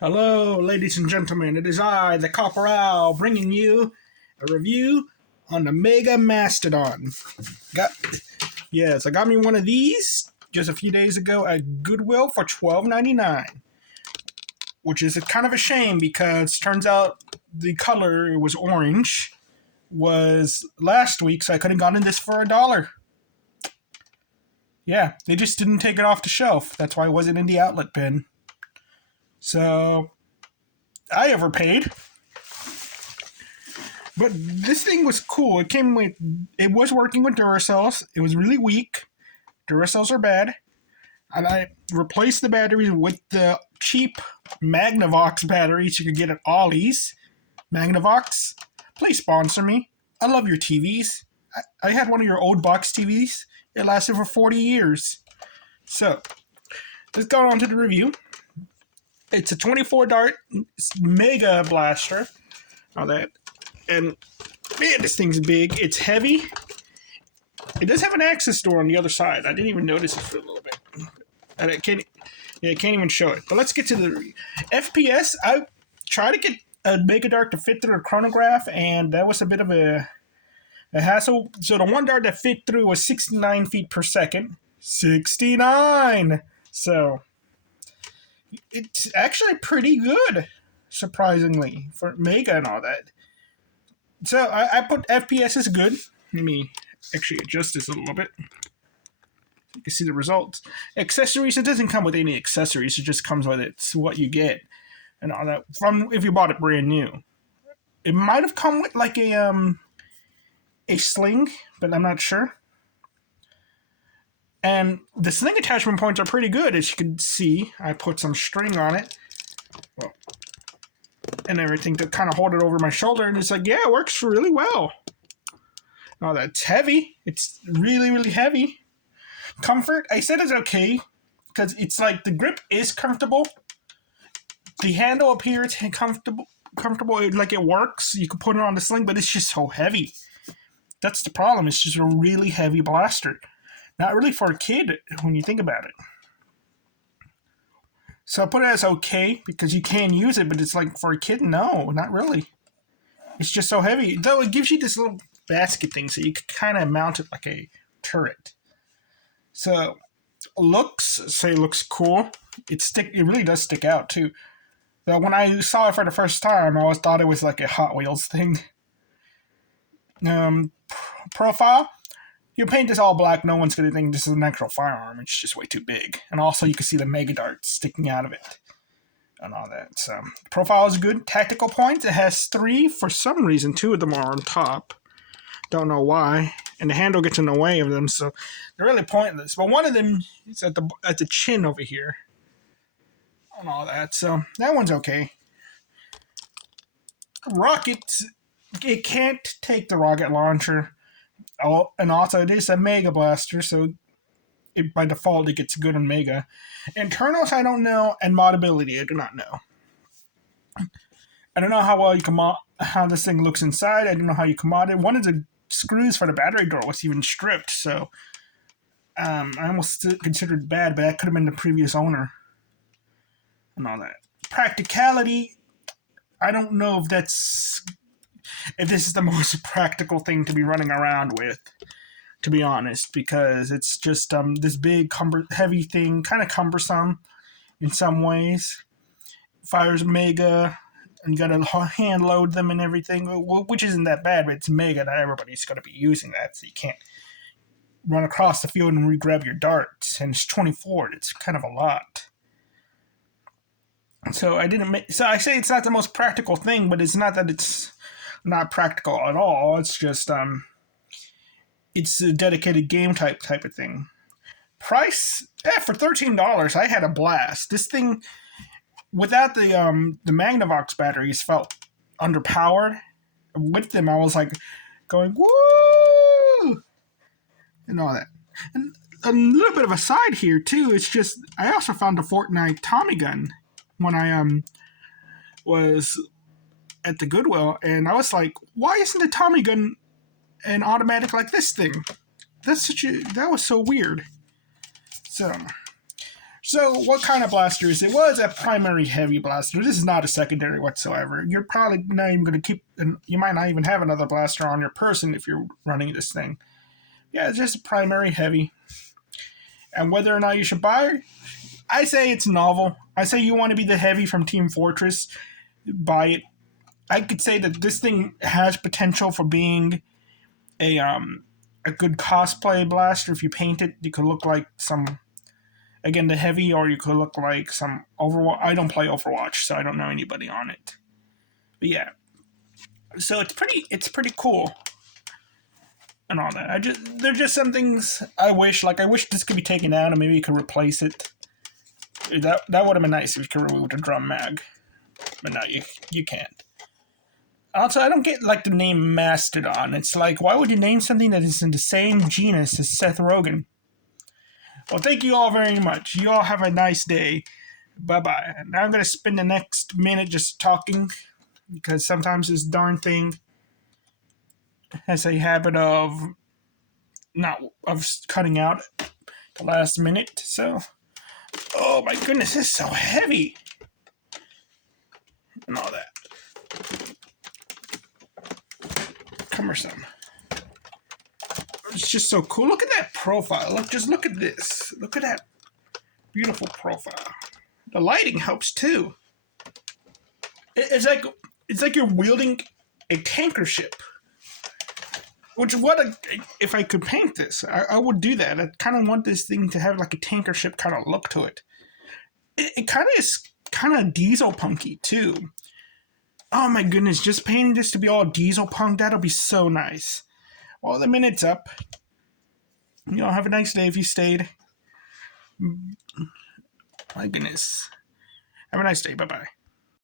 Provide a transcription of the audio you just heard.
Hello, ladies and gentlemen. It is I, the Copper Owl, bringing you a review on the Mega Mastodon. I got me one of these just a few days ago at Goodwill for $12.99, which is kind of a shame because turns out the color, it was orange, was last week, so I could have gotten this for $1. Yeah, they just didn't take it off the shelf. That's why it wasn't in the outlet bin. So, I overpaid. But this thing was cool. It was working with Duracells. It was really weak. Duracells are bad. And I replaced the batteries with the cheap Magnavox batteries you could get at Ollie's. Magnavox, please sponsor me. I love your TVs. I had one of your old box TVs. It lasted for 40 years. So, let's go on to the review. It's a 24-dart Mega Blaster. All that. And, man, this thing's big. It's heavy. It does have an access door on the other side. I didn't even notice it for a little bit. And I can't even show it. But let's get to the FPS. I tried to get a Mega Dart to fit through a chronograph, and that was a bit of a hassle. So the one dart that fit through was 69 feet per second. 69! So it's actually pretty good, surprisingly, for Mega and all that. So I put FPS as good. Let me actually adjust this a little bit. You can see the results. Accessories, it doesn't come with any accessories. It just comes with it. It's what you get and all that. From if you bought it brand new. It might have come with like a sling, but I'm not sure. And the sling attachment points are pretty good, as you can see. I put some string on it. Well, and everything to kind of hold it over my shoulder, and it's like, yeah, it works really well. Oh, that's heavy. It's really, really heavy. Comfort, I said it's okay, because it's like the grip is comfortable. The handle up here is comfortable, like it works. You can put it on the sling, but it's just so heavy. That's the problem. It's just a really heavy blaster. Not really for a kid when you think about it. So I put it as okay because you can use it, but it's like for a kid, no, not really. It's just so heavy. Though it gives you this little basket thing so you can kind of mount it like a turret. So looks cool. It really does stick out too. Though when I saw it for the first time, I always thought it was like a Hot Wheels thing. Profile. You paint this all black, no one's going to think this is an actual firearm. It's just way too big. And also you can see the Mega Dart sticking out of it. And all that. So, profile is good. Tactical points, it has 3. For some reason, 2 of them are on top. Don't know why. And the handle gets in the way of them, so they're really pointless. But one of them is at the chin over here. And all that. So, that one's okay. Rockets, it can't take the rocket launcher. Oh, and also it is a Mega Blaster, so by default it gets good on Mega. Internals I don't know, and modability I do not know. I don't know how well you can how this thing looks inside. I don't know how you can mod it. One of the screws for the battery door was even stripped, so I almost considered it bad, but that could have been the previous owner and all that. Practicality, I don't know if this is the most practical thing to be running around with, to be honest, because it's just this big, heavy thing, kind of cumbersome in some ways. Fires Mega, and you gotta hand load them and everything, which isn't that bad, but it's Mega. Not everybody's gonna be using that, so you can't run across the field and re-grab your darts. And it's 24. It's kind of a lot. So I say it's not the most practical thing, but it's not that it's not practical at all. It's just it's a dedicated game type of thing. Price, for $13, I had a blast. This thing, without the Magnavox batteries, felt underpowered. With them, I was like going woo and all that. And a little bit of a side here too. It's just I also found a Fortnite Tommy gun when I was at the Goodwill, and I was like, why isn't the Tommy gun an automatic like this thing? That was so weird. So So, what kind of blaster is it? Well, it's a primary heavy blaster. This is not a secondary whatsoever. You're probably not even going to keep, you might not even have another blaster on your person if you're running this thing. Yeah, it's just a primary heavy. And whether or not you should buy it, I say it's novel. I say you want to be the heavy from Team Fortress, buy it. I could say that this thing has potential for being a good cosplay blaster. If you paint it, you could look like some, again, the heavy, or you could look like some Overwatch. I don't play Overwatch, so I don't know anybody on it. But yeah, so it's pretty cool and all that. There's just some things I wish this could be taken out and maybe you could replace it. That would have been nice if you could remove the drum mag, but no, you can't. Also, I don't get the name Mastodon. It's like, why would you name something that is in the same genus as Seth Rogen? Well, thank you all very much. You all have a nice day. Bye-bye. Now I'm going to spend the next minute just talking, because sometimes this darn thing has a habit of cutting out the last minute. So, oh my goodness, this is so heavy. And all that. Cumbersome. It's just so cool. Look at that profile. Look at this. Look at that beautiful profile. The lighting helps too. It's like you're wielding a tanker ship. If I could paint this, I would do that. I kind of want this thing to have like a tanker ship kind of look to it. It kind of is kind of diesel punky too. Oh my goodness, just painting this to be all diesel punk, that'll be so nice. Well, the minute's up. You all have a nice day if you stayed. My goodness. Have a nice day. Bye-bye.